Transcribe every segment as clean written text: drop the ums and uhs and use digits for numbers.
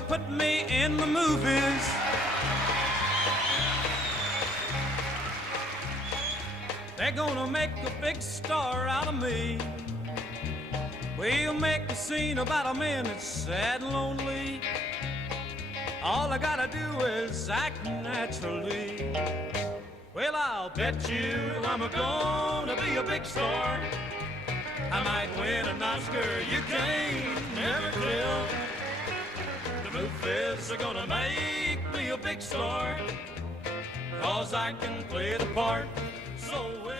to put me in the movies. They're gonna make a big star out of me. We'll make a scene about a man that's sad and lonely. All I gotta do is act naturally. Well, I'll bet you I'm gonna be a big star. I might win an Oscar, you can't never tell. The movies are gonna make me a big star, 'cause I can play the part so well.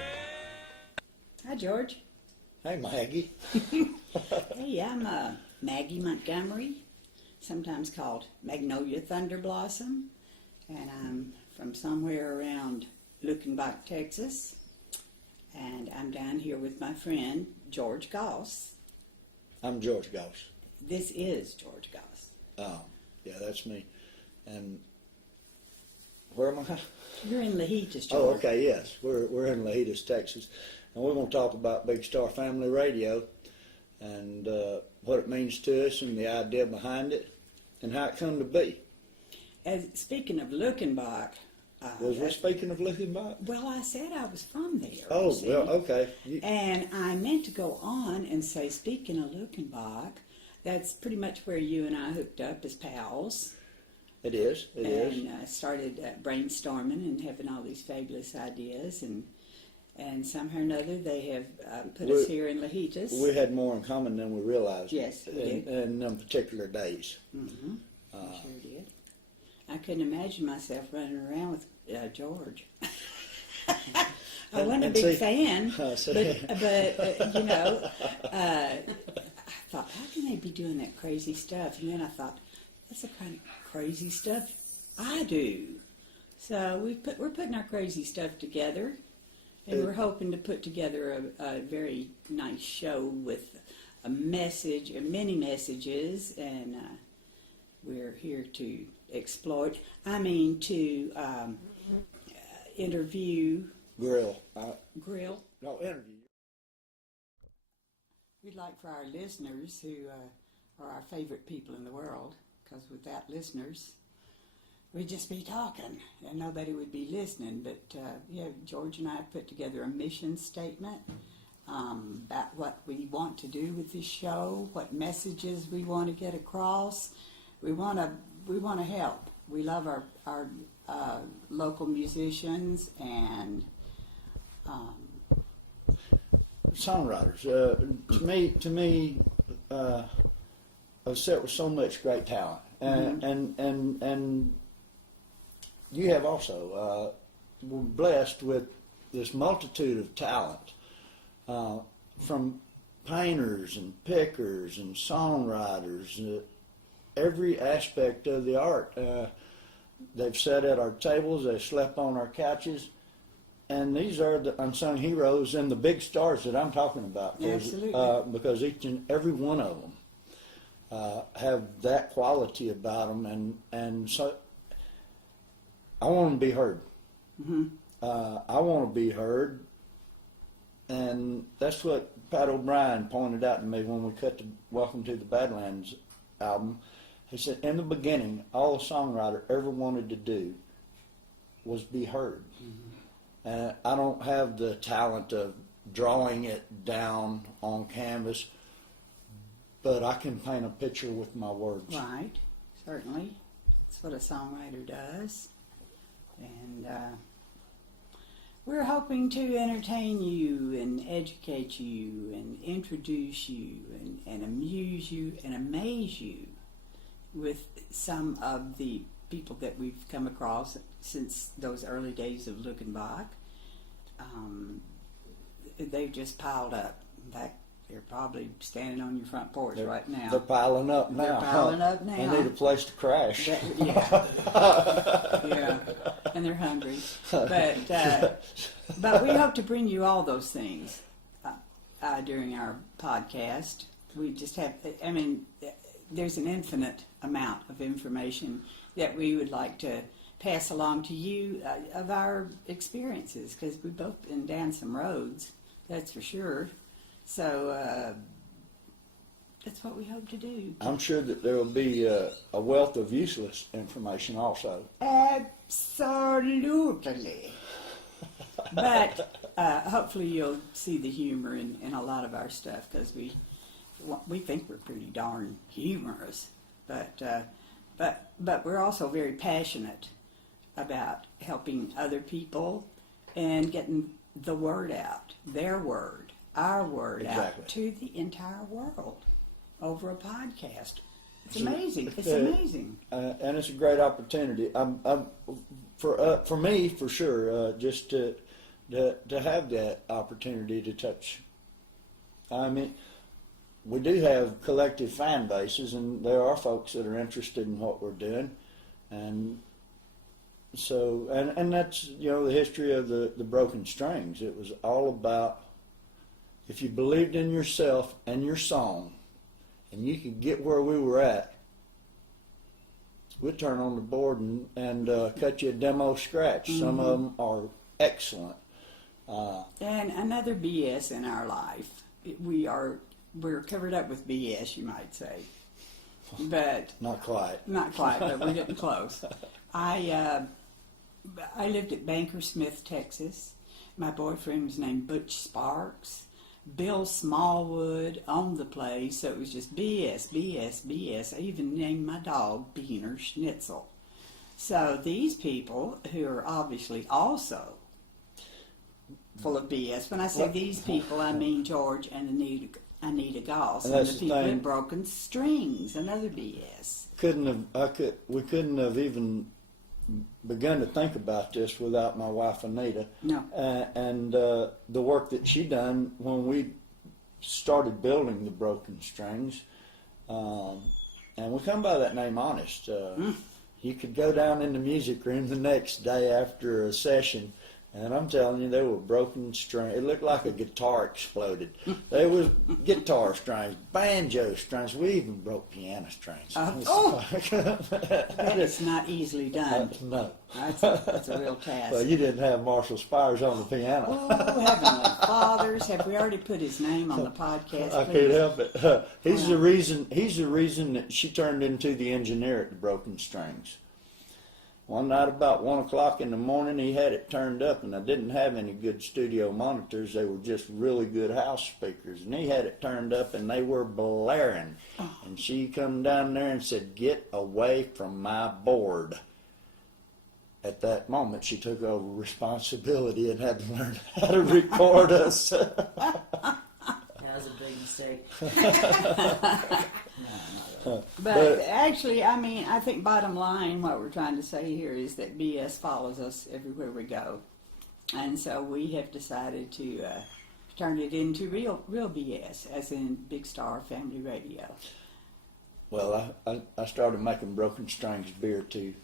Hi, George. Hey, Maggie. Hey, I'm Maggie Montgomery, sometimes called Magnolia Thunderblossom, and I'm from somewhere around Luckenbach, Texas, and I'm down here with my friend George Goss. I'm George Goss. This is George Goss. Oh, yeah, that's me. And where am I? You're in Lajitas, George. Oh, okay, yes. We're in Lajitas, Texas. And we're going to talk about Big Star Family Radio and what it means to us and the idea behind it and how it come to be. Speaking of Luckenbach... was we speaking of Luckenbach? Well, I said I was from there. Oh, well, okay. And I meant to go on and say, speaking of Luckenbach, that's pretty much where you and I hooked up as pals. It is. And started brainstorming and having all these fabulous ideas, and somehow or another they have put us here in Lajitas. We had more in common than we realized. Yes, we did. In them particular days. Mm-hmm. We sure did. I couldn't imagine myself running around with George. I wasn't a big fan, but you know, I thought, how can they be doing that crazy stuff? And then I thought, that's the kind of crazy stuff I do. So we're putting our crazy stuff together, and we're hoping to put together a very nice show with a message, and many messages, and we're here to exploit. I mean, to interview. Grill. No, interview. We'd like for our listeners, who are our favorite people in the world, because without listeners, we'd just be talking and nobody would be listening. But yeah, George and I have put together a mission statement about what we want to do with this show, what messages we want to get across. We want to help. We love our local musicians and songwriters. To me, I've set with so much great talent, and you have also. We're blessed with this multitude of talent, from painters and pickers and songwriters. Every aspect of the art. They've sat at our tables, they've slept on our couches, and these are the unsung heroes and the big stars that I'm talking about. Absolutely. Because each and every one of them have that quality about them, and so I want to be heard. Mm-hmm. I want to be heard, and that's what Pat O'Brien pointed out to me when we cut the Welcome to the Badlands album. He said, in the beginning, all a songwriter ever wanted to do was be heard. Mm-hmm. And I don't have the talent of drawing it down on canvas, but I can paint a picture with my words. Right, certainly. That's what a songwriter does. And we're hoping to entertain you and educate you and introduce you and amuse you and amaze you with some of the people that we've come across since those early days of Luckenbach. They've just piled up. In fact, they're probably standing on your front porch right now. They're piling up now. They're piling up now. They need a place to crash. Yeah. Yeah. And they're hungry. But we hope to bring you all those things during our podcast. We just have, I mean, there's an infinite amount of information that we would like to pass along to you of our experiences, because we've both been down some roads, that's for sure. So that's what we hope to do. I'm sure that there will be a wealth of useless information also. Absolutely. But hopefully you'll see the humor in a lot of our stuff, because we think we're pretty darn humorous. But we're also very passionate about helping other people and getting the word out, their word, our word out to the entire world over a podcast. It's amazing. It's amazing. And it's a great opportunity. For me, for sure, just to have that opportunity to touch. I mean, we do have collective fan bases, and there are folks that are interested in what we're doing, and so and that's the history of the Broken Strings. It was all about, if you believed in yourself and your song, and you could get where we were at, we'd turn on the board and cut you a demo scratch. Mm-hmm. Some of them are excellent. And another BS in our life. We're covered up with BS, you might say, but not quite, but we're getting close. I lived at Bankersmith, Texas. My boyfriend was named Butch Sparks. Bill Smallwood owned the place, so it was just BS, BS, BS. I even named my dog Beaner Schnitzel. So these people, who are obviously also full of BS. When I say these people, I mean George and Anita Goss, and the people in Broken Strings, another BS. We couldn't have even begun to think about this without my wife Anita. No. And the work that she done when we started building the Broken Strings, and we come by that name honest. You could go down in the music room the next day after a session, and I'm telling you, there were broken strings. It looked like a guitar exploded. There was guitar strings, banjo strings. We even broke piano strings. That is not easily done. No. That's a real task. Well, you didn't have Marshall Spires on the piano. Oh, Heavenly Fathers, have we already put his name on the podcast? I can't help it. He's the reason that she turned into the engineer at the Broken Strings. One night about 1 o'clock in the morning, he had it turned up, and I didn't have any good studio monitors. They were just really good house speakers, and he had it turned up, and they were blaring. And she come down there and said, "Get away from my board." At that moment, she took over responsibility and had to learn how to record us. That was a big mistake. But actually, I mean, I think bottom line, what we're trying to say here is that BS follows us everywhere we go. And so we have decided to turn it into real BS, as in Big Star Family Radio. Well, I started making Broken Strings beer too.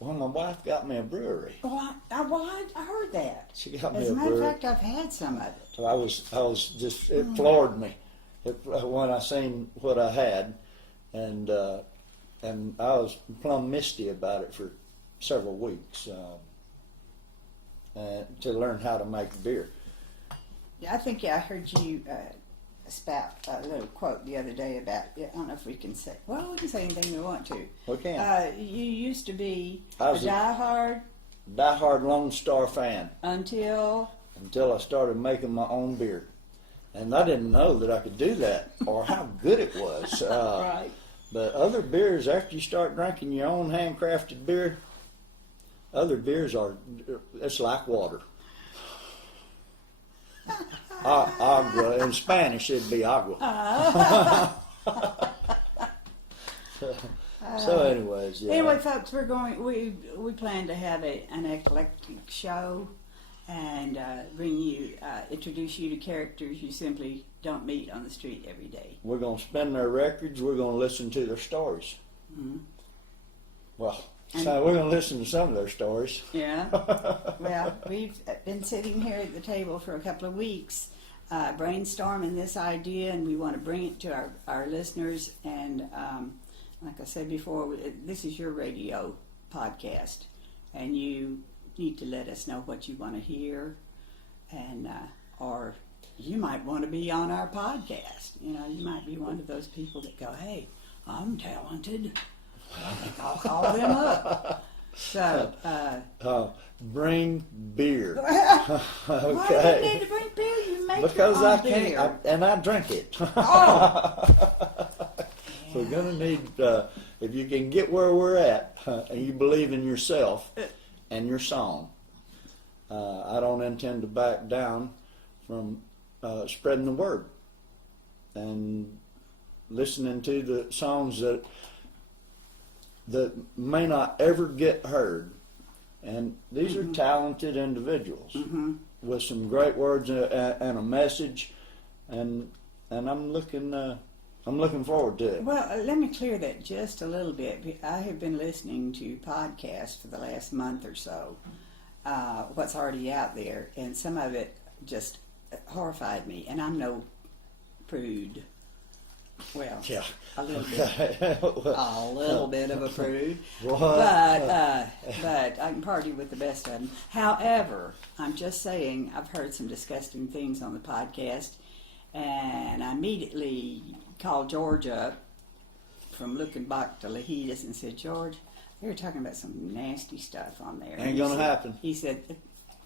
Well, my wife got me a brewery. Well, I heard that. She got me As a a matter brewery. of fact, I've had some of it. So I was just, it floored me when I seen what I had, and I was plumb misty about it for several weeks to learn how to make beer. Yeah, I think I heard you spout a little quote the other day about, I don't know if we can say, well, we can say anything we want to. We can. You used to be I a was diehard Lone Star fan until I started making my own beer. And I didn't know that I could do that or how good it was. right. But other beers, after you start drinking your own handcrafted beer, other beers it's like water. Agua. In Spanish, it'd be agua. So anyways, yeah. Anyway, folks, we plan to have an eclectic show and introduce you to characters you simply don't meet on the street every day. We're going to spin their records. We're going to listen to their stories. Mm-hmm. Well, so we're going to listen to some of their stories. Yeah. Well, we've been sitting here at the table for a couple of weeks brainstorming this idea, and we want to bring it to our listeners. And like I said before, this is your radio podcast, and you need to let us know what you want to hear, and or you might want to be on our podcast. You know, you might be one of those people that go, hey, I'm talented. I think I'll call them up. So, bring beer. Why do Okay. you need to bring beer? You make Because your I own beer. can't, I drink it. Oh. We're gonna need, if you can get where we're at, and you believe in yourself and your song, I don't intend to back down from spreading the word and listening to the songs that may not ever get heard. And these are talented individuals with some great words and a message, and I'm looking forward to it. Well, let me clear that just a little bit. I have been listening to podcasts for the last month or so, what's already out there, and some of it just horrified me. And I'm no prude. Well, Yeah. a little bit of a prude. What? But I can party with the best of them. However, I'm just saying I've heard some disgusting things on the podcast, and I immediately called George up from looking back to Lahidas and said, George, they were talking about some nasty stuff on there. Ain't gonna happen. He said, It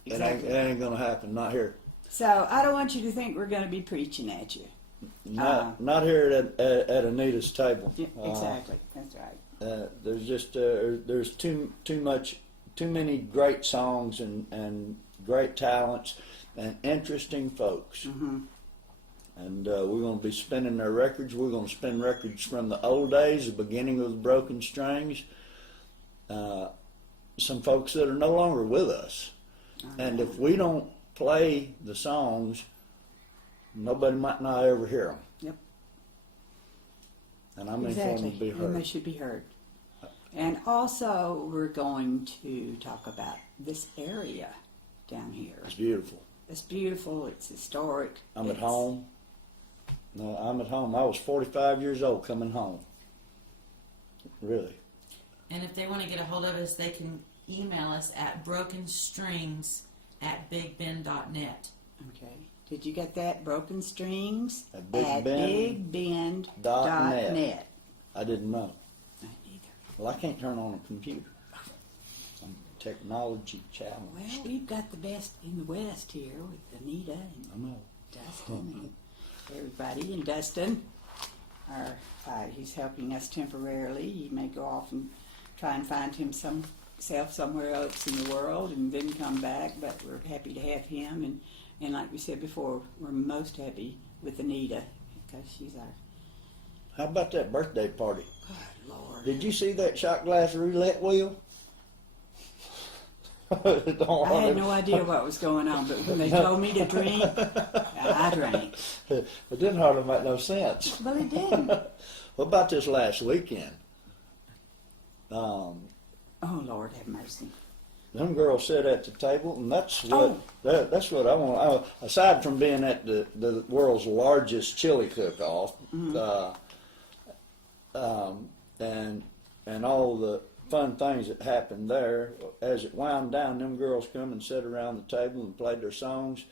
exactly. ain't gonna happen. Not here. So I don't want you to think we're going to be preaching at you. Not here at Anita's table. Yeah, exactly. That's right. There's just there's too many great songs and great talents and interesting folks. And we're going to be spinning their records. We're going to spin records from the old days, the beginning of the Broken Strings. Some folks that are no longer with us. And if we don't play the songs, nobody might not ever hear them. Yep. And I mean Exactly. for them to be heard. And they should be heard. And also, we're going to talk about this area down here. It's beautiful. It's beautiful. It's historic. I'm at home. No, I'm at home. I was 45 years old coming home. Really. And if they want to get a hold of us, they can email us at brokenstrings@bigbend.net. Okay. Did you get that? Broken Strings At bigbend.net. I didn't know. I neither. Well, I can't turn on a computer. I'm technology challenged. Well, we've got the best in the West here with Anita and I know. Dustin and everybody. And Dustin, he's helping us temporarily. He may go off and try and find himself somewhere else in the world and then come back, but we're happy to have him. And like we said before, we're most happy with Anita because she's our... How about that birthday party? Good Lord. Did you see that shot glass roulette wheel? I had no idea what was going on, but when they told me to drink, I drank. It didn't hardly make no sense. Well, it didn't. What about this last weekend? Oh, Lord, have mercy. Them girls sit at the table, and that's what I want. Aside from being at the world's largest chili cook-off, and all the fun things that happened there, as it wound down, them girls come and sat around the table and played their songs,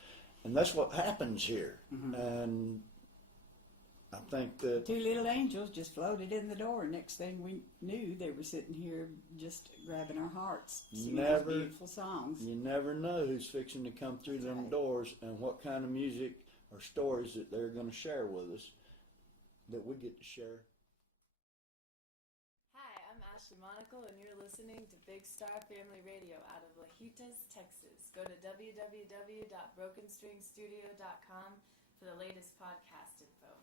and that's what happens here. And I think that Two little angels just floated in the door. Next thing we knew, they were sitting here just grabbing our hearts, singing those beautiful songs. you never know who's fixing to come through them doors and what kind of music or stories that they're going to share with us that we get to share. Hi, I'm Ashley Monacle, and you're listening to Big Star Family Radio out of Lajitas, Texas. Go to www.brokenstringstudio.com for the latest podcast info.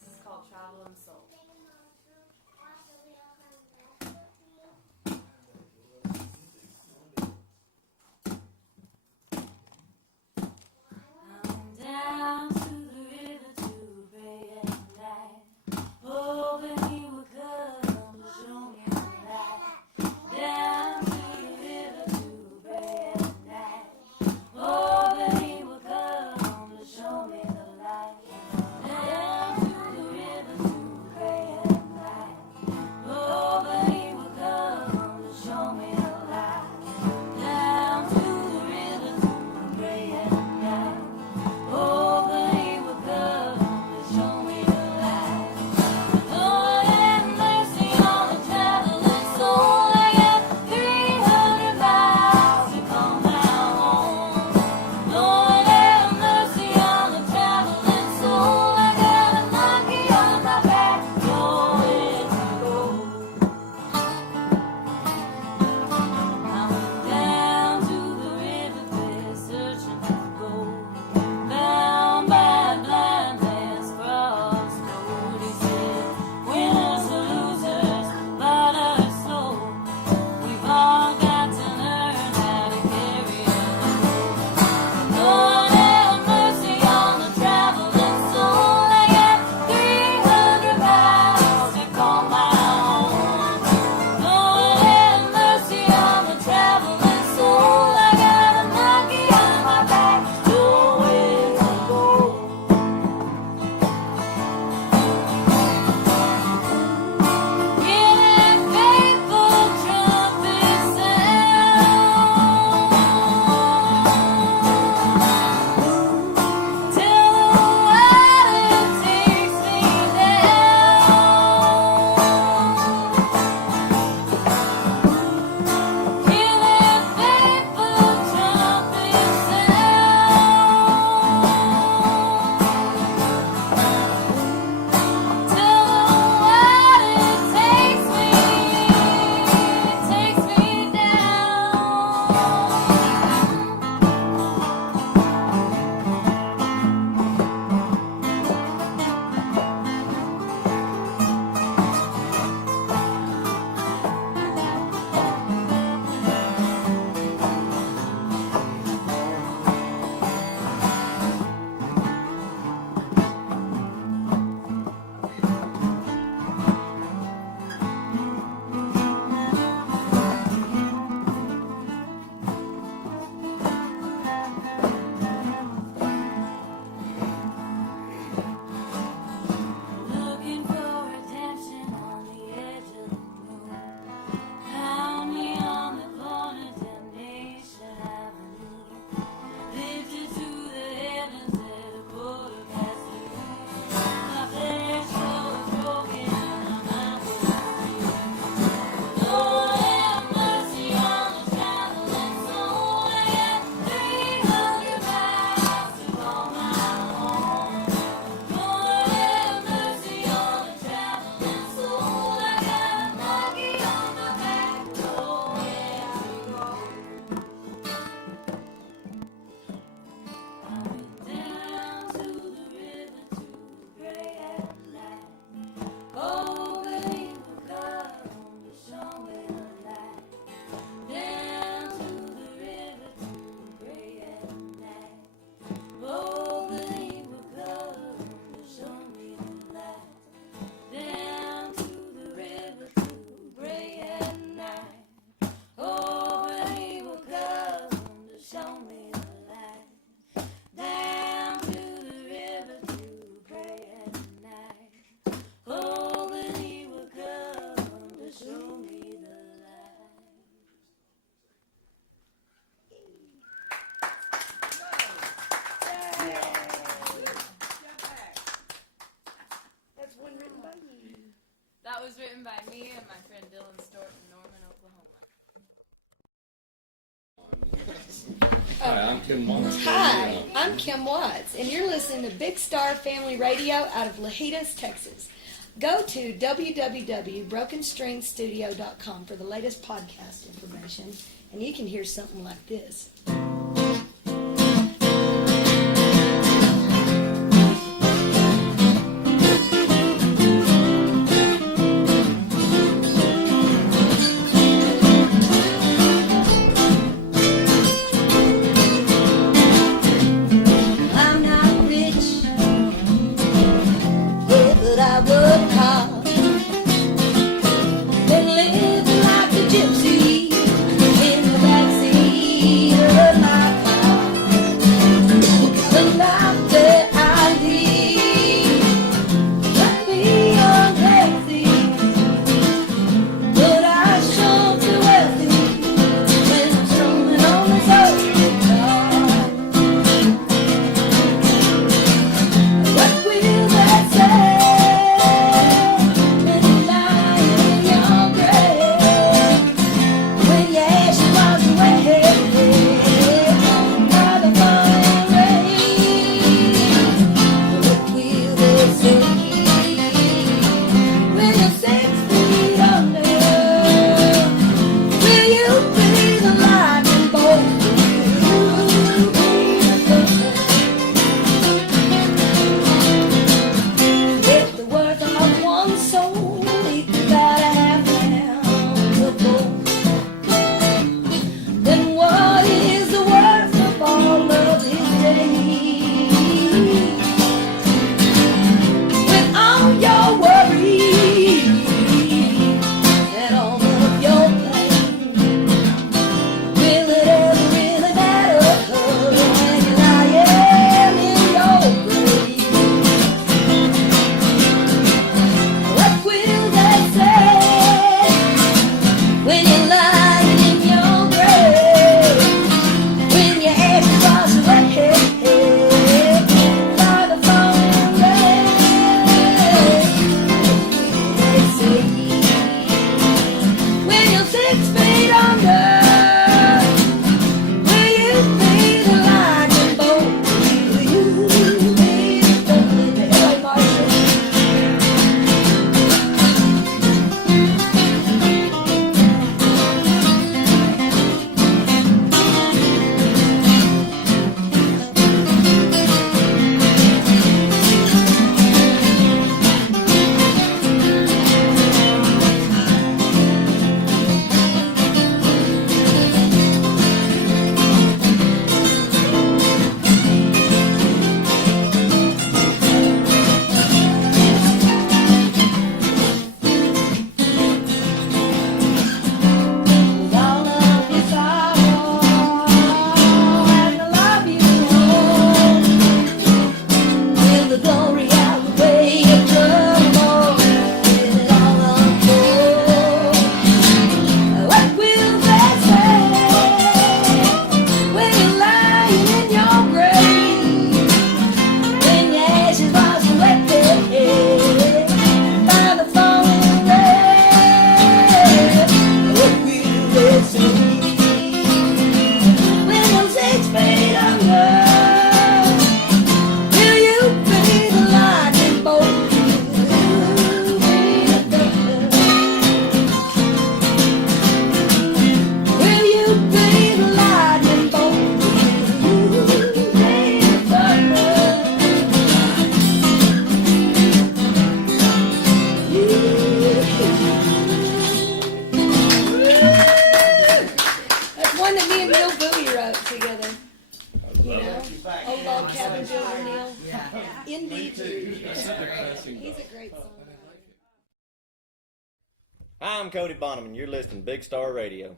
This is called Travel and Soul. I'm down to the river to pray at night, hoping he would come to show me the light. Down to the river to pray at night, hoping he would come to show me the light. Down to the river to pray That was written by me and my friend Dylan Stort in Norman, Oklahoma. Hi, I'm Kim Watts. Hi, I'm Kim Watts, and you're listening to Big Star Family Radio out of Lajitas, Texas. Go to www.brokenstringstudio.com for the latest podcast information, and you can hear something like this. Indeed. He's a great songwriter. Hi, I'm Cody Bonham, and you're listening to Big Star Radio.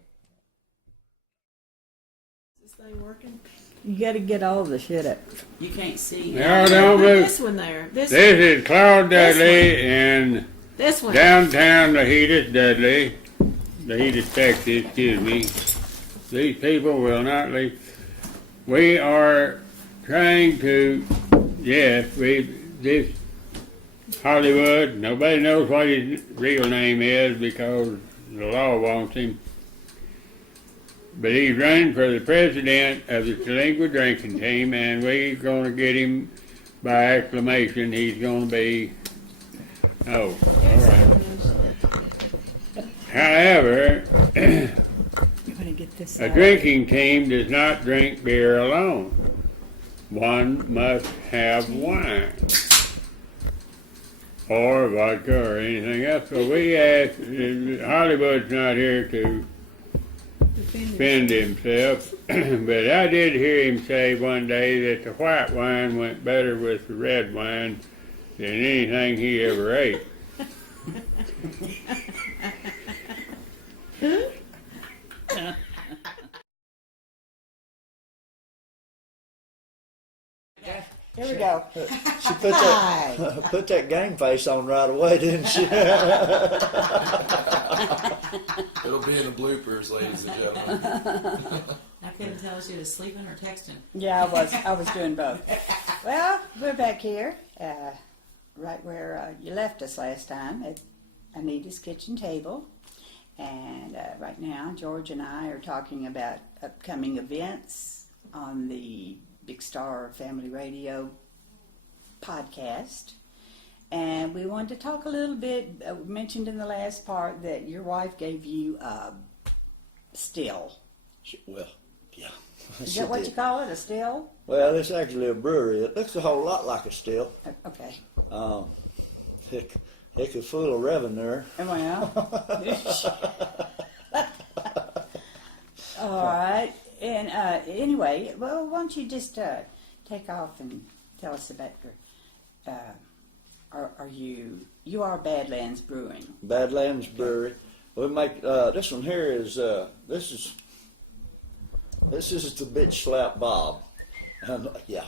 Is this thing working? You got to get all the shit up. You can't see. No, don't move. This one there. This is Claude Dudley in this one. Downtown Lajitas, Texas, excuse me. These people will not leave. We are trying to, yes, this Hollywood. Nobody knows what his real name is because the law wants him. But he's running for the president of the Terlingua drinking team, and we're going to get him by acclamation. He's going to be, all right. However, a drinking team does not drink beer alone. One must have wine or vodka or anything else. So we asked, Hollywood's not here to defend himself, but I did hear him say one day that the white wine went better with the red wine than anything he ever ate. Here we go. She put that game face on right away, didn't she? It'll be in the bloopers, ladies and gentlemen. I couldn't tell if she was sleeping or texting. Yeah, I was doing both. Well, we're back here, right where you left us last time at Anita's kitchen table. And right now, George and I are talking about upcoming events on the Big Star Family Radio podcast. And we wanted to talk a little bit, we mentioned in the last part that your wife gave you a still. Well, yeah. Is that what you call it, a still? Well, it's actually a brewery. It looks a whole lot like a still. Okay. Heck is full of revenue. Well. All right. And anyway, well, why don't you just take off and tell us about your, you are Badlands Brewing. Badlands Brewery. We make, this one here is, this is the bitch slap Bob. And, yeah.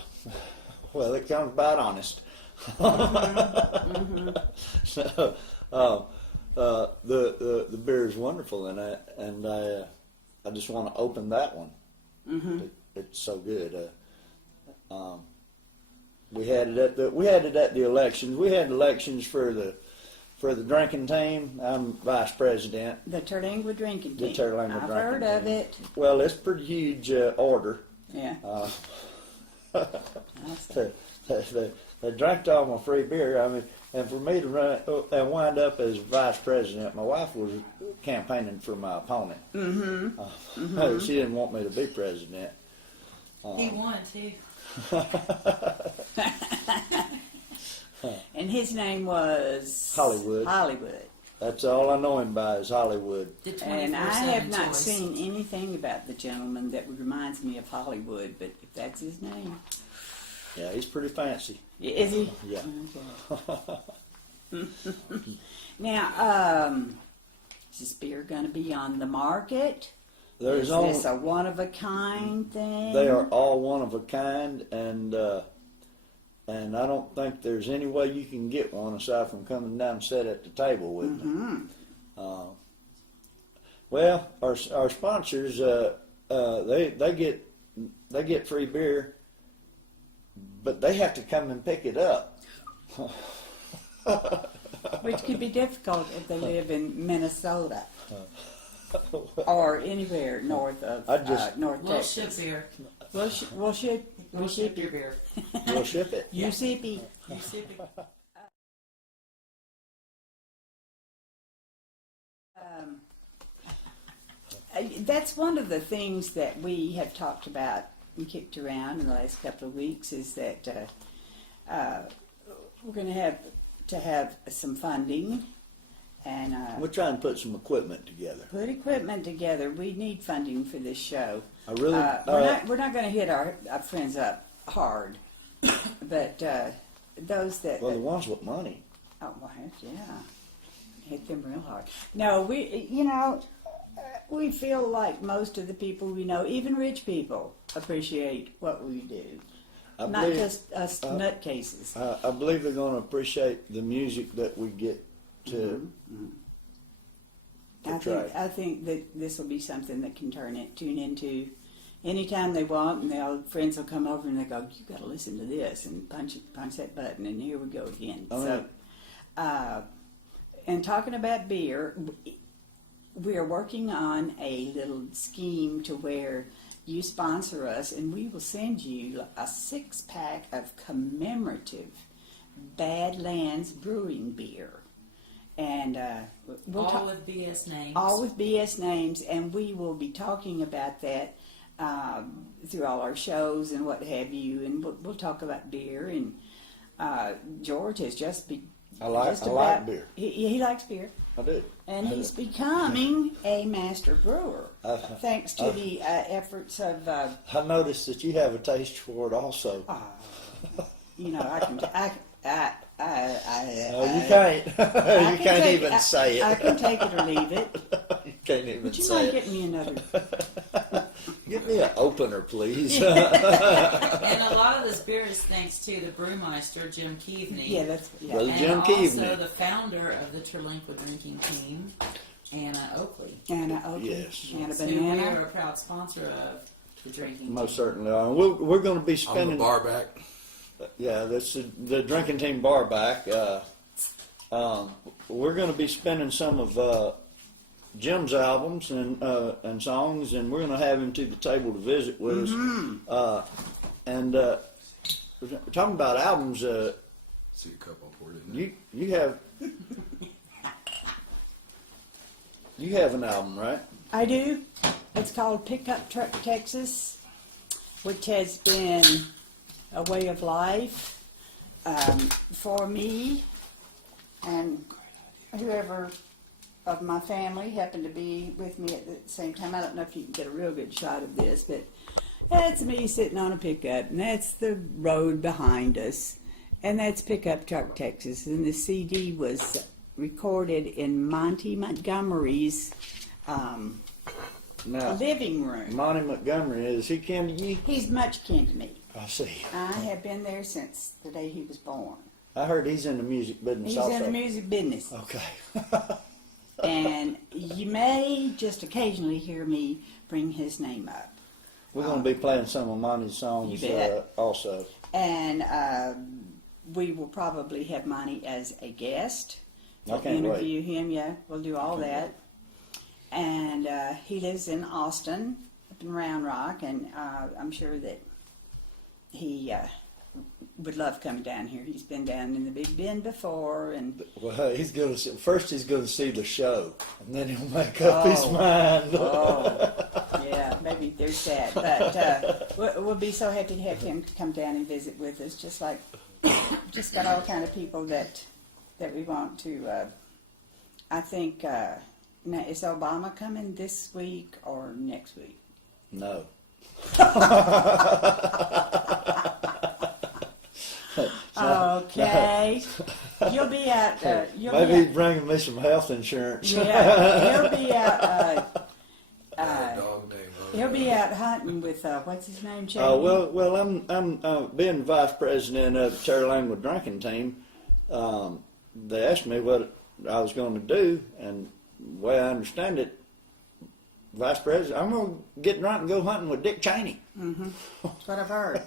Well, it comes about honest. Mm-hmm. So, the beer is wonderful, and I just want to open that one. Mm-hmm. It's so good. We had it at the elections. We had elections for the drinking team. I'm vice president. The Terlingua drinking team. The Terlingua I've drinking heard team. of it. Well, it's pretty huge order. Yeah. They drank all my free beer. I mean, and for me to run and wind up as vice president, my wife was campaigning for my opponent. Mm-hmm. She didn't want me to be president. He won too. And his name was Hollywood. Hollywood. That's all I know him by is Hollywood. And I have not seen anything about the gentleman that reminds me of Hollywood, but if that's his name. Yeah, he's pretty fancy. Is he? Yeah. Okay. Now, is this beer going to be on the market? Is this a one-of-a-kind thing? They are all one of a kind, and I don't think there's any way you can get one aside from coming down and sit at the table with me. Well, our sponsors, they get free beer, but they have to come and pick it up. Which could be difficult if they live in Minnesota or anywhere north of North We'll Texas. ship beer. We'll ship your beer. We'll ship it. You sippy. You ship it. That's one of the things that we have talked about and kicked around in the last couple of weeks is that we're going to have some funding and We're trying to put some equipment together. put equipment together. We need funding for this show. I really. We're not going to hit our friends up hard, but those that Well, the ones with money. oh well, heck yeah, hit them real hard. No, we feel like most of the people we know, even rich people, appreciate what we do. I Not believe- just us nutcases. I believe they're going to appreciate the music that we get to. I think that this will be something that can tune into anytime they want, and friends will come over and they go, "You got to listen to this," and punch that button, and here we go again. And talking about beer, we are working on a little scheme to where you sponsor us, and we will send you a 6-pack of commemorative Badlands Brewing beer. And we'll all with BS names. All with BS names, and we will be talking about that through all our shows and what have you. And we'll talk about beer. And George has just been. I like beer. He likes beer. I do. And he's becoming a master brewer, thanks to the efforts of. I noticed that you have a taste for it also. You know, I can. You can't. You can't even say it. I can take it or leave it. You can't even Would you say mind it. getting me another? Give me an opener, please. And a lot of this beer is thanks to the brewmeister, Jim Keaveney. Yeah, that's Brother And Jim also Keaveney. the founder of the Terlingua drinking team, Anna Oakley. Anna Oakley. Yes. Anna Who we Banana. are a proud sponsor of the drinking Most team. certainly are. We're going to be I'm the spending. bar back. Yeah, that's the drinking team bar back. We're going to be spending some of Jim's albums and songs, and we're going to have him to the table to visit with us. And talking about albums, See a couple poured in there. you have an album, right? I do. It's called Pickup Truck Texas, which has been a way of life for me and whoever of my family happened to be with me at the same time. I don't know if you can get a real good shot of this, but that's me sitting on a pickup, and that's the road behind us, and that's Pickup Truck Texas. And the CD was recorded in Monty Montgomery's Now, living room. Monty Montgomery, is he kin to you? He's much kin to me. I see. I have been there since the day he was born. I heard he's in the music business He's also. in the music business. Okay. And you may just occasionally hear me bring his name up. We're going to be playing some of Monty's songs You bet. also. And we will probably have Monty as a guest I to can't interview him. Yeah, we'll do all that. And he lives in Austin, up in Round Rock, and I'm sure that he would love coming down here. He's been down in the Big Bend before, and Well, he's going to first. He's going to see the show, and then he'll make up his mind. yeah, maybe there's that. But we'll be so happy to have him come down and visit with us. Just got all kind of people that we want to. I think now is Obama coming this week or next week? No. Okay, you'll be out. Maybe he's bringing me some health insurance. Yeah, he'll be out. Dog name. He'll be out hunting with what's his name? Cheney? Well, I'm being vice president of the Terlingua drinking team. They asked me what I was going to do, and the way I understand it, vice president, I'm going to get drunk and go hunting with Dick Cheney. Mm-hmm. That's what I've heard.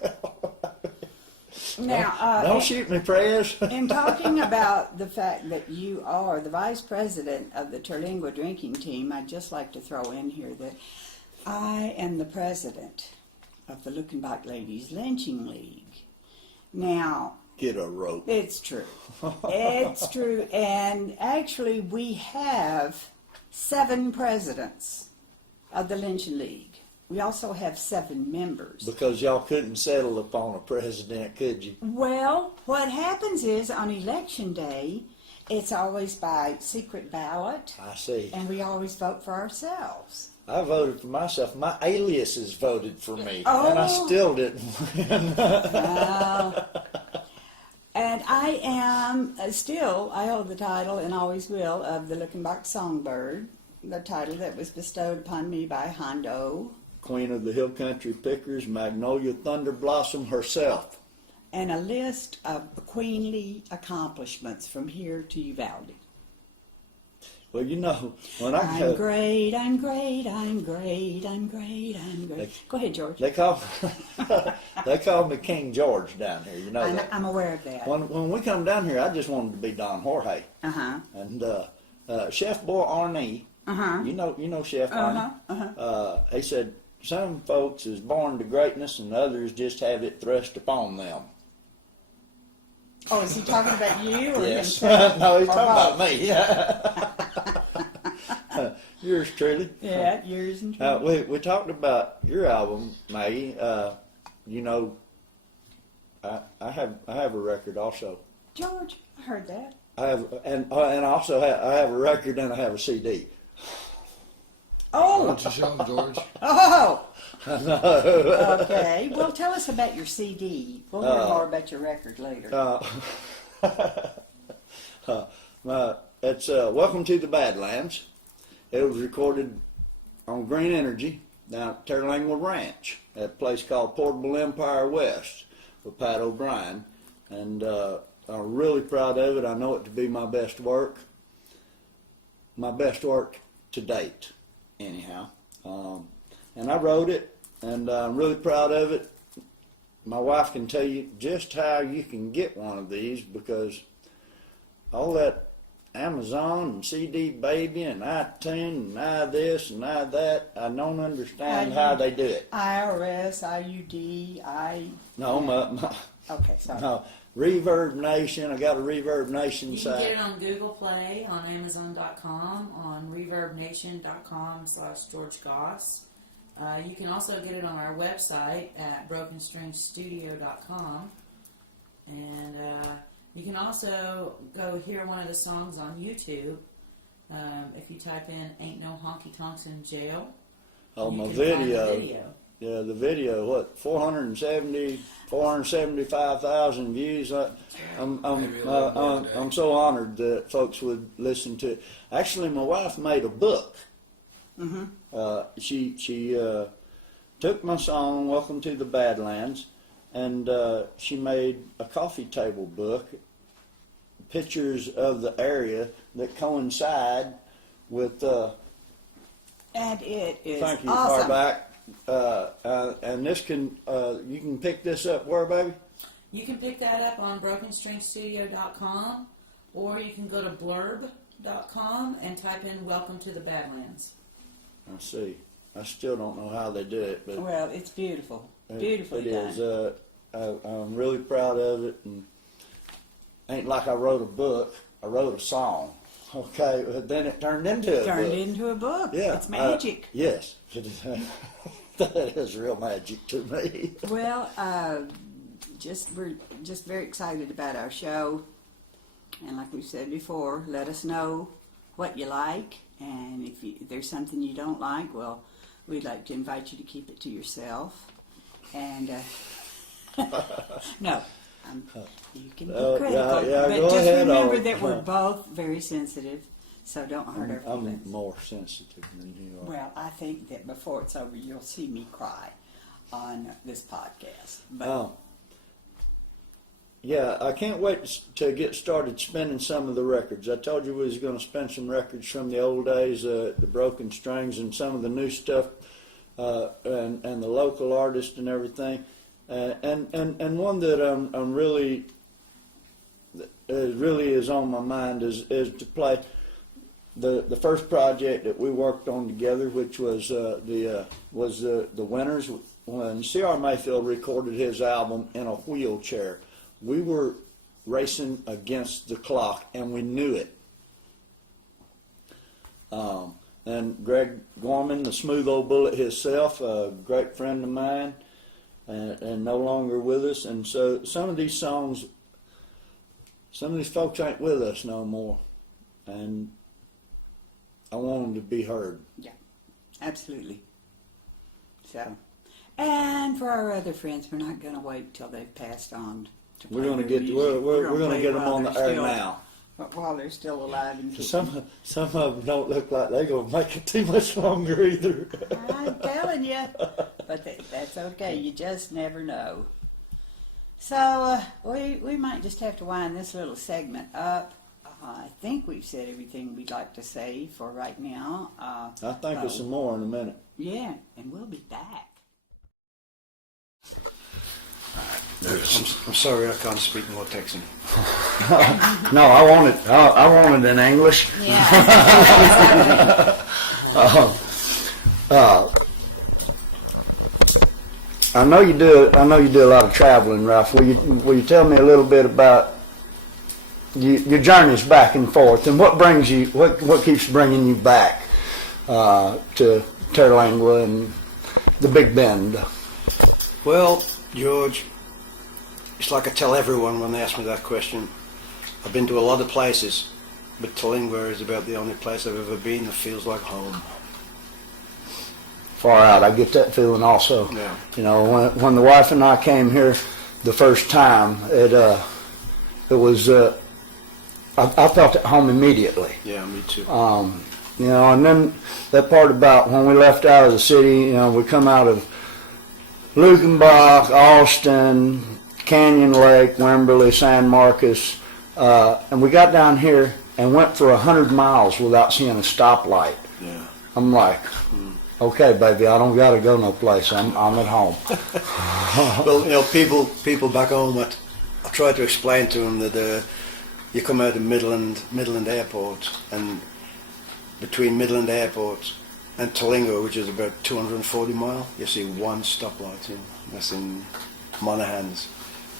Now, don't shoot me, Prez. in talking about the fact that you are the vice president of the Terlingua drinking team, I'd just like to throw in here that I am the president of the Looking Back Ladies Lynching League. Now, Get a rope. it's true. It's true. And actually, we have 7 presidents of the Lynching League. We also have 7 members. Because y'all couldn't settle upon a president, could you? Well, what happens is on election day, it's always by secret ballot, I see. and we always vote for ourselves. I voted for myself. My aliases voted for me, Oh. and I still didn't win. And I am still, I hold the title and always will, of the Looking Back Songbird, the title that was bestowed upon me by Hondo. Queen of the Hill Country Pickers, Magnolia Thunder Blossom herself. And a list of queenly accomplishments from here to Uvalde. Well, you know, when I I'm great, I'm great, I'm great, I'm great, I'm great. Go ahead, George. they call they call me King George down here. You know that. I'm aware of that. When we come down here, I just wanted to be Don Jorge. Uh-huh. And Chef Boy Arnie, Uh-huh. you know Chef Arnie. Uh-huh. He said some folks is born to greatness and others just have it thrust upon them. Oh, is he talking about you or Yes. himself? No, he's Or talking both? about me. Yours truly. Yeah, yours and truly. We talked about your album, Maggie. You know, I have a record also. George, I heard that. I have and also I have a record and I have a CD. Why Oh, don't you show 'em, George? oh. Okay. Well, tell us about your CD. We'll hear more about your record later. It's Welcome to the Badlands. It was recorded on Green Energy down at Terlingwood Ranch at a place called Portable Empire West with Pat O'Brien. And I'm really proud of it. I know it to be my best work to date, anyhow. And I wrote it, and I'm really proud of it. My wife can tell you just how you can get one of these because all that Amazon and CD Baby and iTunes and I this and I that, I don't understand how they do it. IRS, IUD, No, my Okay, sorry. no, Reverb Nation. I got a Reverb Nation You can site. get it on Google Play, on Amazon.com, on ReverbNation.com/George Goss. You can also get it on our website at BrokenStringStudio.com. And you can also go hear one of the songs on YouTube. If you type in "Ain't No Honky Tonks in Jail." Oh, you my can find the video. video. Yeah, the video. What 475,000 views. I'm so honored that folks would listen to it. Actually, my wife made a book. Mm-hmm. She took my song "Welcome to the Badlands" and she made a coffee table book, pictures of the area that coincide with. And it is Thank you, awesome. Farback. And this can you can pick this up where, baby? You can pick that up on BrokenStringStudio.com, or you can go to blurb.com and type in "Welcome to the Badlands." I see. I still don't know how they do it, but Well, it's beautiful. Beautifully it done. is. I'm really proud of it, and ain't like I wrote a book. I wrote a song. Okay, but then it turned into a book. Turned into a book. Yeah, It's magic. Yes, that is real magic to me. Well, we're just very excited about our show, and like we said before, let us know what you like, and if there's something you don't like, well, we'd like to invite you to keep it to yourself. And no, you can be critical, yeah, but go just ahead, remember I'll- that we're both very sensitive, so don't hurt our I'm feelings. more sensitive than you are. Well, I think that before it's over, you'll see me cry on this podcast. But Yeah, I can't wait to get started spinning some of the records. I told you we was going to spin some records from the old days, the Broken Strings, and some of the new stuff, and the local artists and everything. And one that I'm really is on my mind is to play the first project that we worked on together, which was the Winners when C.R. Mayfield recorded his album in a wheelchair. We were racing against the clock, and we knew it. And Greg Gorman, the smooth old bullet himself, a great friend of mine, and no longer with us. And so some of these songs, some of these folks ain't with us no more. And I want them to be heard. yeah, absolutely. So, and for our other friends, we're not going to wait till they've passed on. We're going to get we're going to get them on the air now. While they're still alive and kicking. Some of them don't look like they're going to make it too much longer either. I'm telling you, but that's okay. You just never know. So we might just have to wind this little segment up. I think we've said everything we'd like to say for right now. I think there's some more in a minute. Yeah, and we'll be back. I'm sorry, I can't speak more Texan. No, I want it in English. Yeah. I know you do a lot of traveling, Ralph. Will you tell me a little bit about your journeys back and forth, and what keeps bringing you back to Terlingua and the Big Bend? Well, George, it's like I tell everyone when they ask me that question. I've been to a lot of places, but Terlingua is about the only place I've ever been that feels like home. Far out, I get that feeling also. Yeah. You know, when the wife and I came here the first time, it was I felt at home immediately. Yeah, me too. You know, and then that part about when we left out of the city, you know, we come out of Lukenbach, Austin, Canyon Lake, Wimberley, San Marcos, and we got down here and went for 100 miles without seeing a stoplight. Yeah. I'm like, okay, baby, I don't got to go no place. I'm at home. Well, you know, people back home, I try to explain to them that you come out of Midland Airport, and between Midland Airport and Terlingua, which is about 240 miles, you see one stoplight. You know, that's in Monaghan's.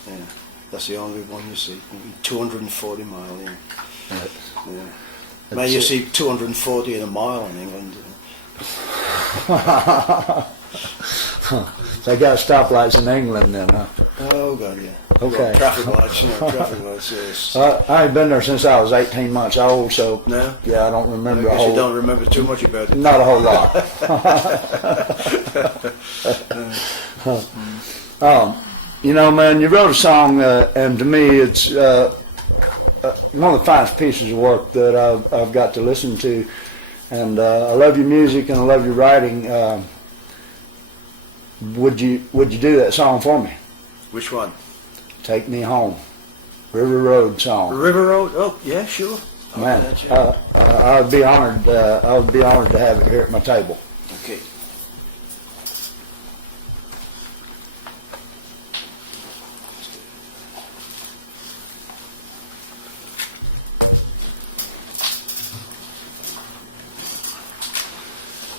Yeah, that's the only one you see. 240 miles. Yeah. Yeah. Man, you see 240 in a mile in England. They got stoplights in England then, huh? Oh God, yeah. Okay. Well, traffic lights, you know, traffic lights. Yes. I ain't been there since I was 18 months old, so No? yeah, I don't remember I a guess you whole. don't remember too much about it. Not a whole lot. You know, man, you wrote a song, and to me, it's one of the finest pieces of work that I've got to listen to. And I love your music and I love your writing. Would you do that song for me? Which one? Take Me Home, River Road song. River Road? Oh, yeah, sure. Man, I would be honored. I would be honored to have it here at my table. Okay.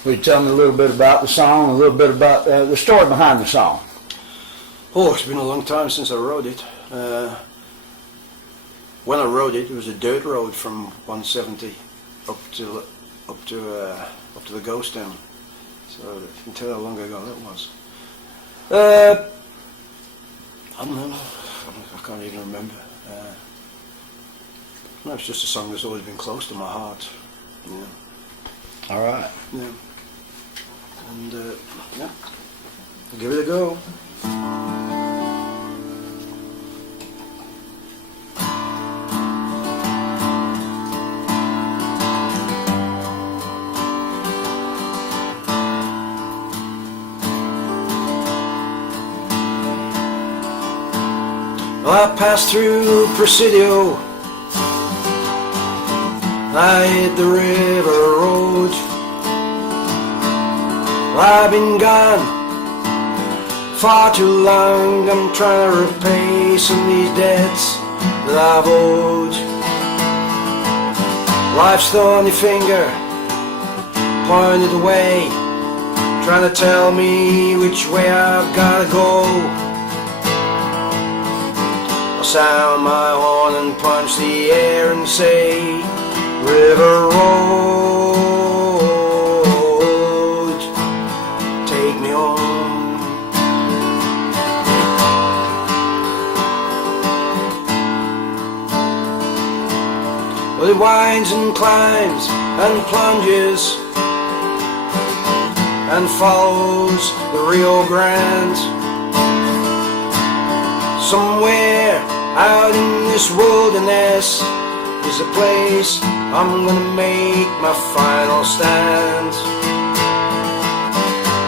Will you tell me a little bit about the song, a little bit about the story behind the song? Oh, it's been a long time since I wrote it. When I wrote it, it was a dirt road from 170 up to the ghost town. So you can tell how long ago that was. I don't know. I can't even remember. No, it's just a song that's always been close to my heart. Yeah. All right. Yeah. And yeah, give it a go. Well, I passed through Presidio. I hit the river road. I've been gone far too long. I'm trying to repay some of these debts that I've owed. Life's thorny finger pointed away, trying to tell me which way I've gotta go. I'll sound my horn and punch the air and say, River Road, take me home. Well, it winds and climbs and plunges and follows the Rio Grande. Somewhere out in this wilderness is a place I'm gonna make my final stand.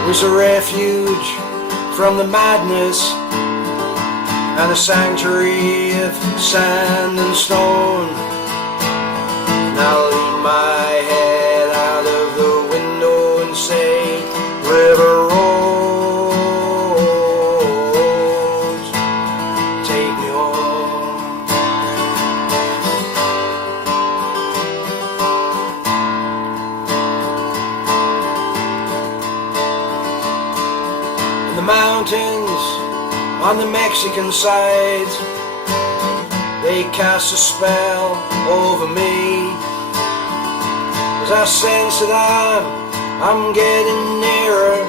It's a refuge from the madness and a sanctuary of sand and stone. mountains on the Mexican side, they cast a spell over me, as I sense that I'm getting nearer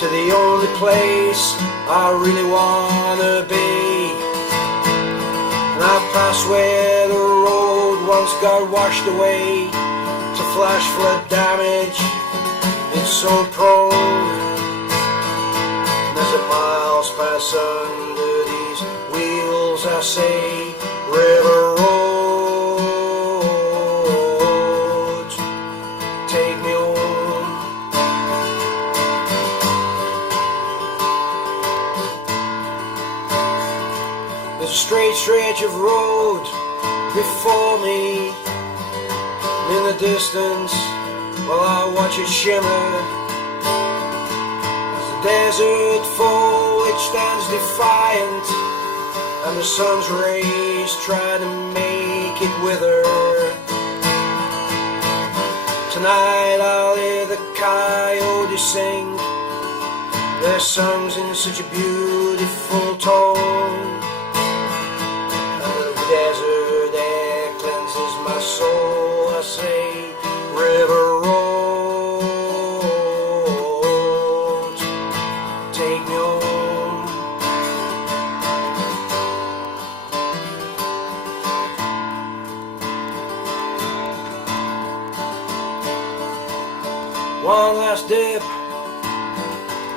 to the only place I really wanna be. And I pass where the road once got washed away to flash flood damage. It's so prone, and as the miles pass under these wheels, I say, river road, take me home. There's a straight stretch of road before me, in the distance, while I watch it shimmer, as the desert foliage stands defiant, and the sun's rays try to make it wither. Tonight I'll hear the coyotes sing their songs in such a beautiful tone, and the desert air cleanses my soul. I say, river road, take me home. One last dip,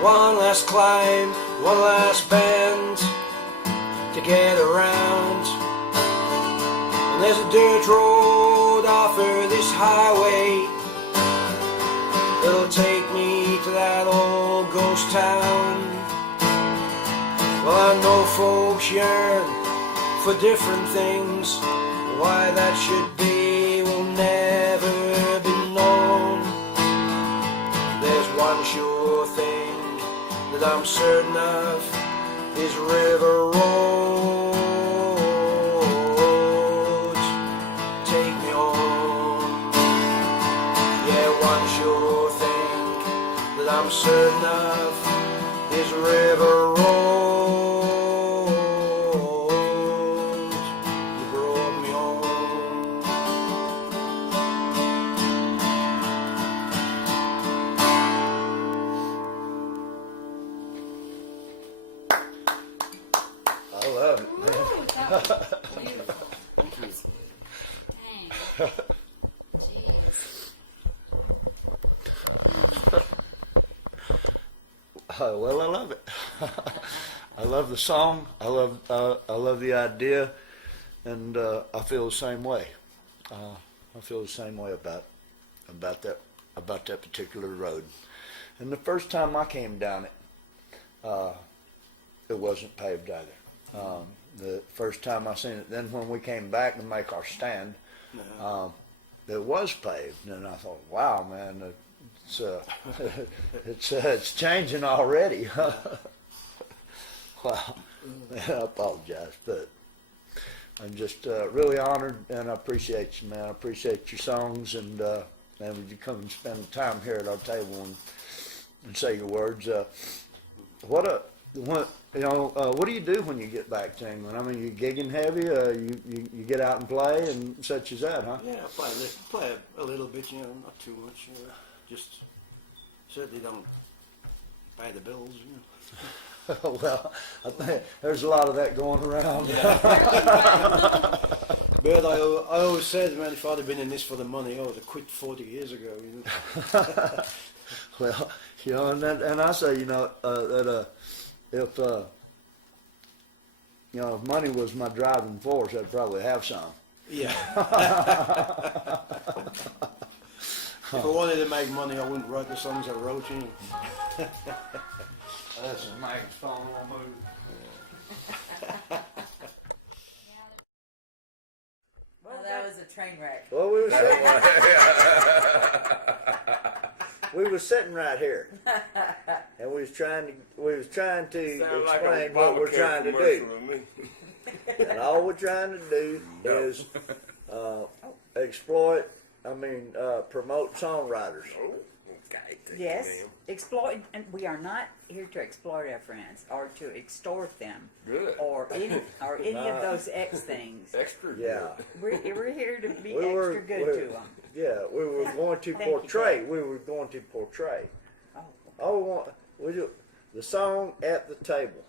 one last climb, one last bend to get around. And there's a dirt road off of this highway that'll take me to that old ghost town. Well, I know folks yearn for different things. Why that should be will never be known. There's one sure thing that I'm certain of, is river road, take me home. Yeah, one sure thing that I'm certain of, is river road, you brought me home. I love it, man. Ooh, that was beautiful. Thank you. Dang. Jeez. Well, I love it. I love the song. I love the idea, and I feel the same way. I feel the same way about that particular road. And the first time I came down it, it wasn't paved either. The first time I seen it, then when we came back to make our stand, it was paved, and I thought, wow, man, it's changing already. Wow. I apologize, but I'm just really honored, and I appreciate you, man. I appreciate your songs, and would you come and spend time here at our table and say your words? What do you do when you get back to England? I mean, you gigging heavy? You get out and play and such as that, huh? Yeah, I play a little bit, not too much. Just certainly don't pay the bills, Well, I think there's a lot of that going around. But I always said, man, if I'd have been in this for the money, I would have quit 40 years ago. Well, and I say, that if if money was my driving force, I'd probably have some. Yeah. If I wanted to make money, I wouldn't write the songs I wrote. This is Mike's phone move. Well, that was a train wreck. Well, we were sitting right here, and we was trying to explain what we're trying to do. And all we're trying to do is promote songwriters. Yes, Ma'am. exploit, and we are not here to exploit our friends or to extort them Good. or any of those X things. Extra good. Yeah. We're here to be We were- extra good we- to them. Yeah, we were going to Thank you, portray. Dad. We were going to portray. Oh, All we do the song at the table.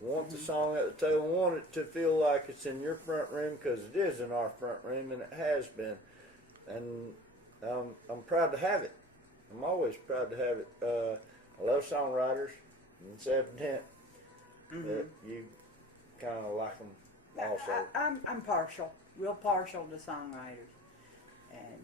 We want the song at the table. We want it to feel like it's in your front room because it is in our front room and it has been. And I'm proud to have it. I'm always proud to have it. I love songwriters, and it's evident that you kind of like them also. I'm partial, real partial to songwriters, and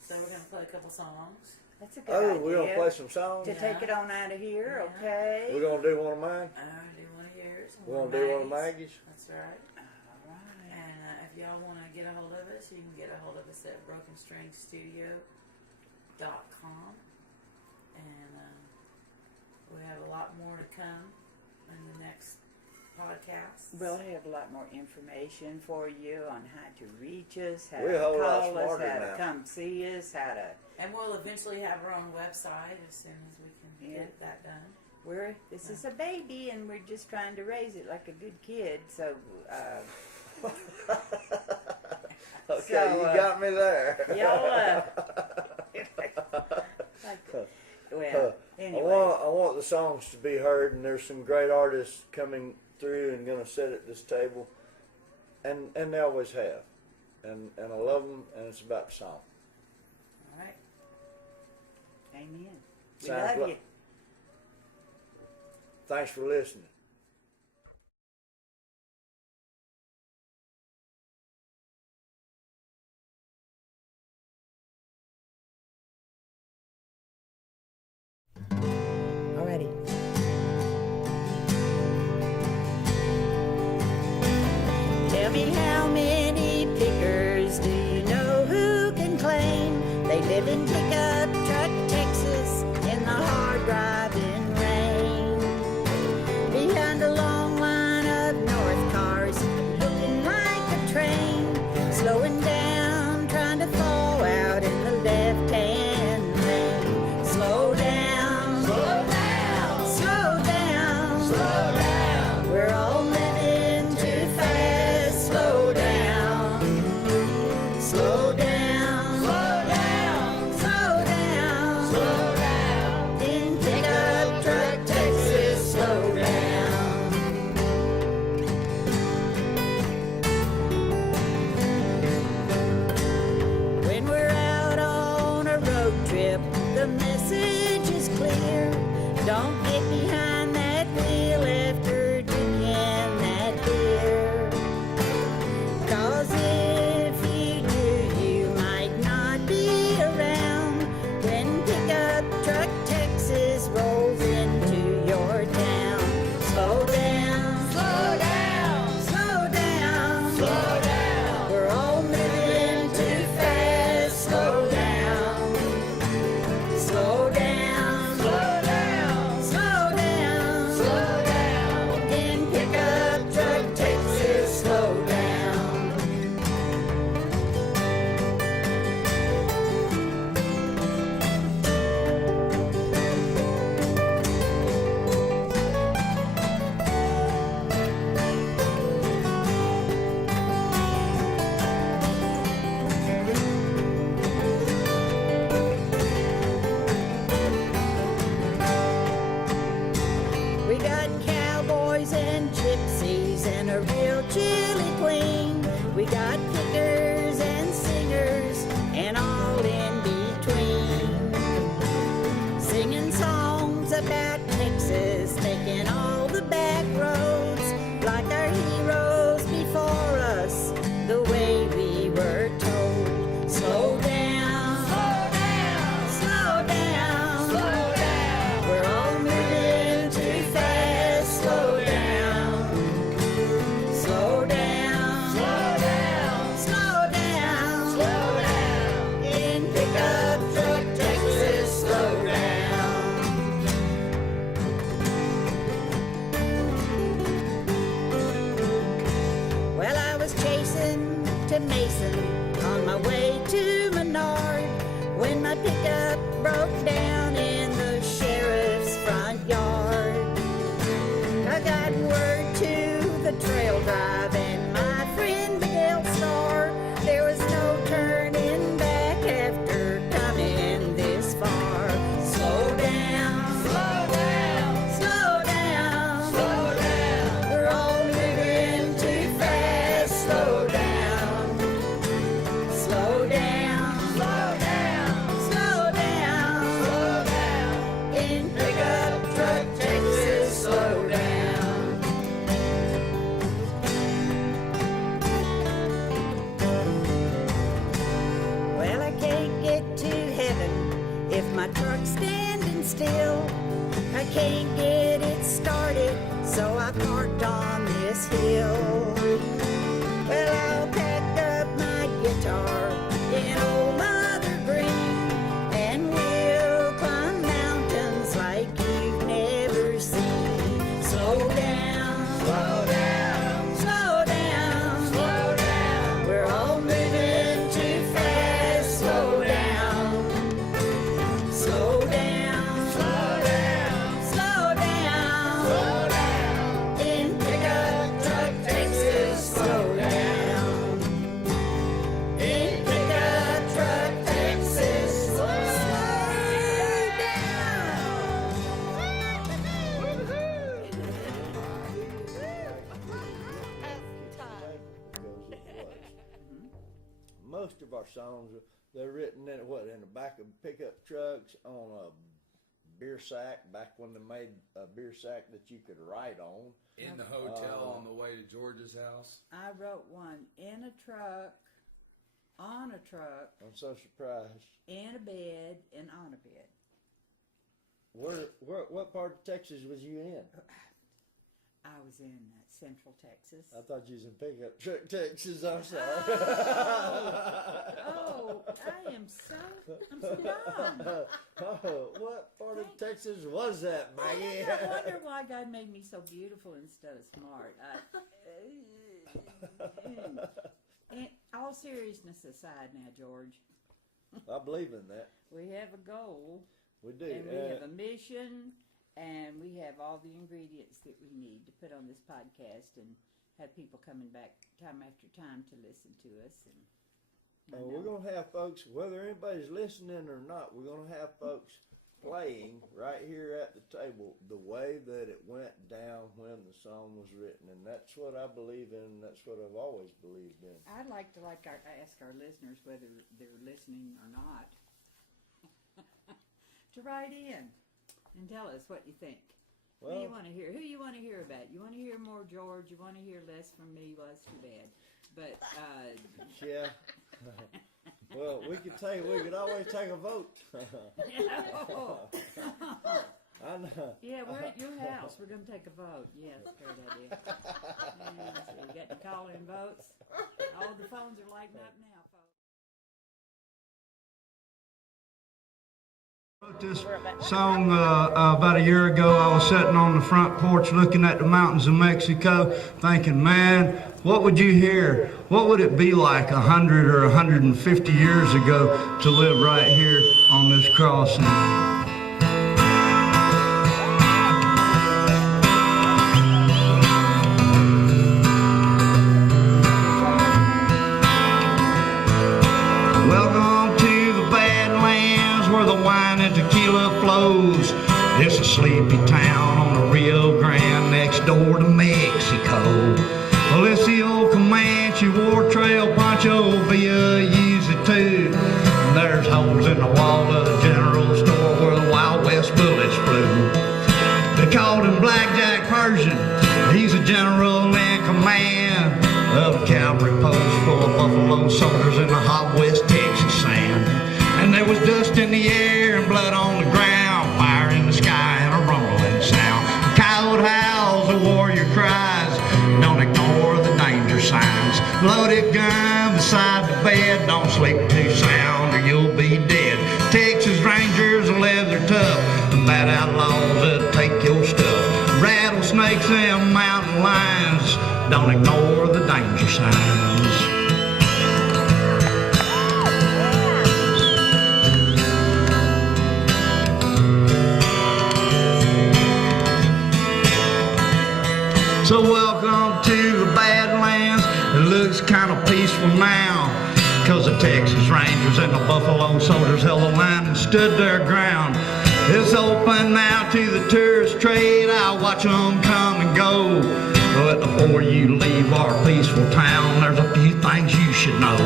So we're gonna play a couple songs. that's a good Oh, idea. we're gonna play some songs. to take it on out of here, Yeah. okay? We're gonna do one of mine. Do one of yours. We're gonna do one of Maggie's. That's right. All right. And if y'all want to get a hold of us, you can get a hold of us at brokenstringstudio.com. And we have a lot more to come in the next podcast. We'll have a lot more information for you on how to reach us, how We're a to whole lot call us, smarter how to now. come see us, how to. And we'll eventually have our own website as soon as we can Yeah. get that done. This is a baby, and we're just trying to raise it like a good kid. So, Okay, So, you got me there. y'all. Well, anyway. I want the songs to be heard, and there's some great artists coming through and going to sit at this table, and they always have, and I love them, and it's about the song. All right. Amen. We Sounds love like- you. Thanks for listening. Alrighty. Tell me how many pickers do you know who can claim they live in Pickup Truck, Texas in the hard driving rain? Behind a long line of North cars looking like a train, slowing down, trying to fall out in the left-hand lane. Slow down, slow down, slow down, slow down. We're all living too fast. Slow down, slow down, slow down, slow down, slow down. In Pickup Truck, Texas, slow down. When we're out on a road trip, the message is clear. Don't get behind that wheel after drinking that beer. 'Cause if you do, you might not be around when Pickup Truck Texas rolls into your town. Slow down, slow down, slow down, slow down. We're all moving too fast. Slow down, slow down, slow down, slow can't get it started, so I parked on this hill. Well, I packed up my guitar in old Mother Green, and we'll climb mountains like you've never seen. Slow down, slow down, slow down, slow down. We're all moving too fast. Slow down, slow down, slow down, slow down, slow down. In pickup truck Texas, slow down. In pickup truck Texas, slow down. Most of our songs, they're written in the back of pickup trucks on a beer sack, back when they made a beer sack that you could write on. In the hotel on the way to George's house. I wrote one in a truck, on a truck, I'm so surprised. in a bed, and on a bed. What part of Texas was you in? I was in Central Texas. I thought you was in pickup truck Texas. I'm sorry. Oh, I'm so dumb. Oh, what part of Texas was that, Maggie? I wonder why God made me so beautiful instead of smart. And all seriousness aside now, George, I believe in that. we have a goal, We do. and we have a mission, and we have all the ingredients that we need to put on this podcast and have people coming back time after time to listen to us. And we're going to have folks, whether anybody's listening or not, we're going to have folks playing right here at the table the way that it went down when the song was written. And that's what I believe in, and that's what I've always believed in. I'd like to ask our listeners, whether they're listening or not, to write in and tell us what you think. What do you want to hear? Who you want to hear about? You want to hear more George? You want to hear less from me? Well, that's too bad. But Yeah. Well, we could always take a vote. I know. Yeah, we're at your house. We're going to take a vote. Yeah, that's a great idea. Yeah, so you got to call in votes. All the phones are lighting up now, folks. Wrote this song about a year ago. I was sitting on the front porch looking at the mountains of Mexico, thinking, man, what would you hear? What would it be like 100 or 150 years ago to live right here on this crossing? Welcome to the Badlands where the wine and tequila flows. It's a sleepy town on the Rio Grande next door to Mexico. Well, it's the old Comanche War Trail, Pancho Villa used it too. And there's holes in the wall of the general store where the Wild West bullets flew. They called him Blackjack Persian. He's a general in command of a cavalry post full of buffalo soldiers in the hot West Texas sand. And there was dust in the air and blood on the ground, fire in the sky and a rumbling sound. A coyote howls, a warrior cries, don't ignore the danger signs. Loaded gun beside the bed, don't sleep too sound or you'll be dead. Texas Rangers are leather tough, the bad outlaws that'll take your stuff. Rattlesnakes and mountain lions, don't ignore the danger signs. So welcome to the Badlands. It looks kind of peaceful now, cause the Texas Rangers and the Buffalo Soldiers held the line and stood their ground. It's open now to the tourist trade. I'll watch them come and go. But before you leave our peaceful town, there's a few things you should know.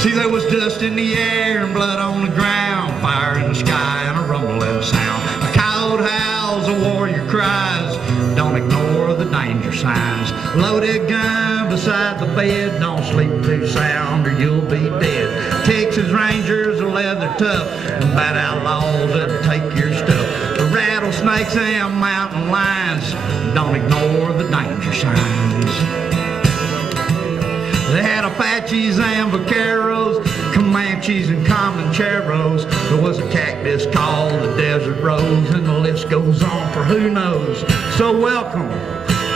See, there was dust in the air and blood on the ground, fire in the sky and a rumbling sound. A coyote howls, a warrior cries, don't ignore the danger signs. Loaded gun beside the bed, don't sleep too sound or you'll be dead. Texas Rangers are leather tough, and bad outlaws that'll take your stuff. The rattlesnake lakes and mountain lions. Don't ignore the danger signs. They had Apaches and Vaqueros, Comanches and Comancheros. There was a cactus called the Desert Rose, and the list goes on for who knows. So welcome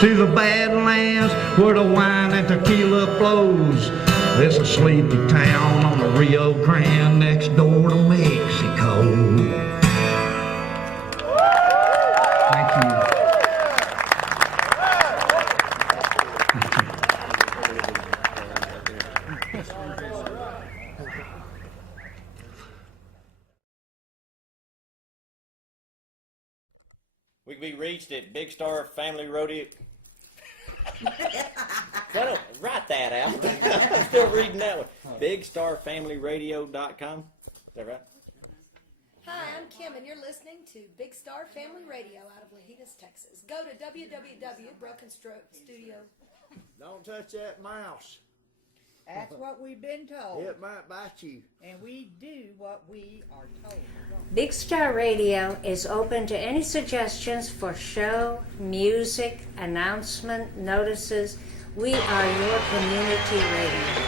to the Badlands where the wine and tequila flows. There's a sleepy town on the Rio Grande next door to Mexico. Thank you. We can be reached at Big Star Family Rodeo. Well, write that out. I'm still reading that one. BigStarFamilyRadio.com. Is that right? Hi, I'm Kim, and you're listening to Big Star Family Radio out of Lajitas, Texas. Go to www.brokenstrokestudio. Don't touch that mouse. That's what we've been told. It might bite you. And we do what we are told. Big Star Radio is open to any suggestions for show, music, announcement, notices. We are your community radio.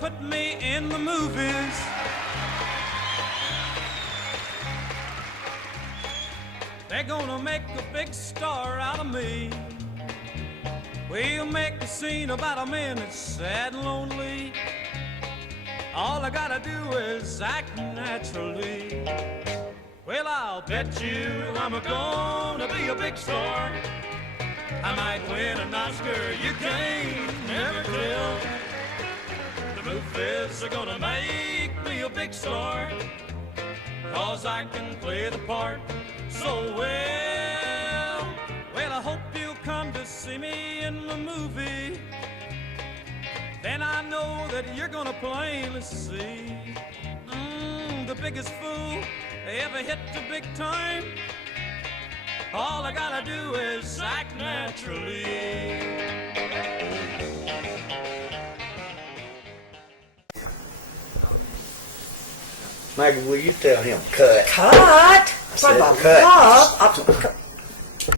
Put me in the movies. They're gonna make a big star out of me. We'll make a scene about a man that's sad and lonely. All I gotta do is act naturally. Well, I'll bet you I'm gonna be a big star. I might win an Oscar, you can't never tell. Movies are gonna make me a big star, 'cause I can play the part so well. Well, I hope you'll come to see me in the movie. Then I know that you're gonna plainly see the biggest fool ever hit the big time. All I gotta do is act naturally. Maggie, will you tell him cut? Cut? I said For the cut. love of